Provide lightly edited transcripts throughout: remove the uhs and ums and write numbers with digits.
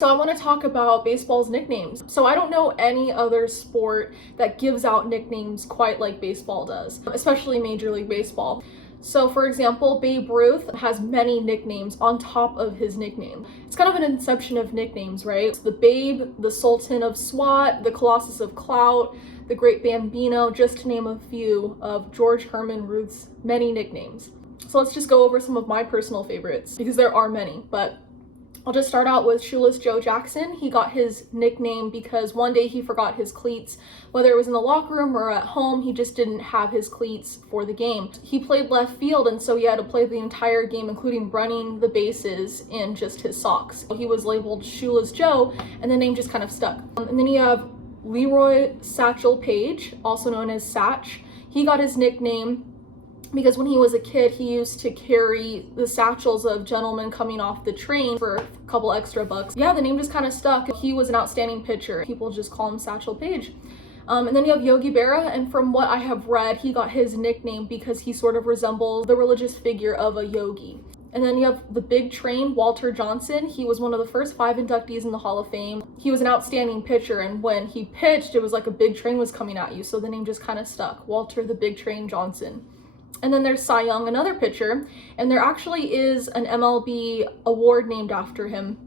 So I want to talk about baseball's nicknames. So I don't know any other sport that gives out nicknames quite like baseball does, especially Major League Baseball. So for example, Babe Ruth has many nicknames on top of his nickname. It's kind of an inception of nicknames, right? It's the Babe, the Sultan of SWAT, the Colossus of Clout, the Great Bambino, just to name a few of George Herman Ruth's many nicknames. So let's just go over some of my personal favorites, because there are many, but I'll just start out with Shoeless Joe Jackson. He got his nickname because one day he forgot his cleats. Whether it was in the locker room or at home, he just didn't have his cleats for the game. He played left field, and so he had to play the entire game, including running the bases, in just his socks. He was labeled Shoeless Joe, and the name just kind of stuck. And then you have Leroy Satchel Paige, also known as Satch. He got his nickname because when he was a kid, he used to carry the satchels of gentlemen coming off the train for a couple extra bucks. Yeah, the name just kind of stuck. He was an outstanding pitcher. People just call him Satchel Paige. And then you have Yogi Berra, and from what I have read, he got his nickname because he sort of resembles the religious figure of a yogi. And then you have the Big Train, Walter Johnson. He was one of the first 5 inductees in the Hall of Fame. He was an outstanding pitcher, and when he pitched, it was like a big train was coming at you, so the name just kind of stuck. Walter the Big Train Johnson. And then there's Cy Young, another pitcher, and there actually is an MLB award named after him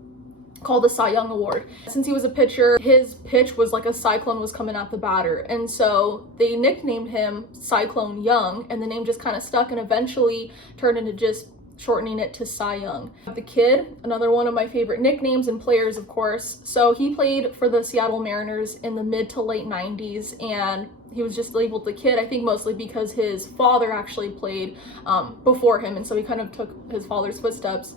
called the Cy Young Award. Since he was a pitcher, his pitch was like a cyclone was coming at the batter, and so they nicknamed him Cyclone Young, and the name just kind of stuck and eventually turned into just shortening it to Cy Young. The Kid, another one of my favorite nicknames and players, of course. So he played for the Seattle Mariners in the mid to late 90s, and he was just labeled the Kid, I think mostly because his father actually played before him, and so he kind of took his father's footsteps,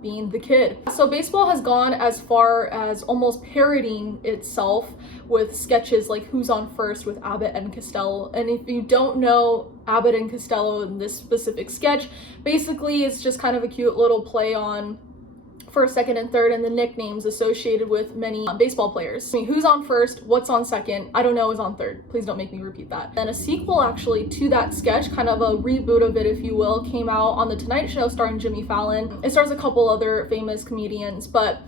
being the Kid. So baseball has gone as far as almost parodying itself with sketches like Who's on First with Abbott and Costello. And if you don't know Abbott and Costello in this specific sketch, basically it's just kind of a cute little play on first, second, and third, and the nicknames associated with many baseball players. I mean, who's on first, what's on second, I don't know is on third. Please don't make me repeat that. Then a sequel actually to that sketch, kind of a reboot of it if you will, came out on The Tonight Show starring Jimmy Fallon. It stars a couple other famous comedians, but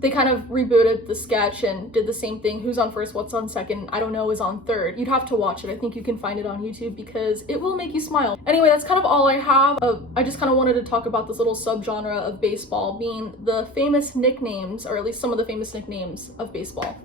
they kind of rebooted the sketch and did the same thing. Who's on first, what's on second, I don't know is on third. You'd have to watch it. I think you can find it on YouTube because it will make you smile. Anyway, that's kind of all I have. I just kind of wanted to talk about this little subgenre of baseball being the famous nicknames, or at least some of the famous nicknames of baseball.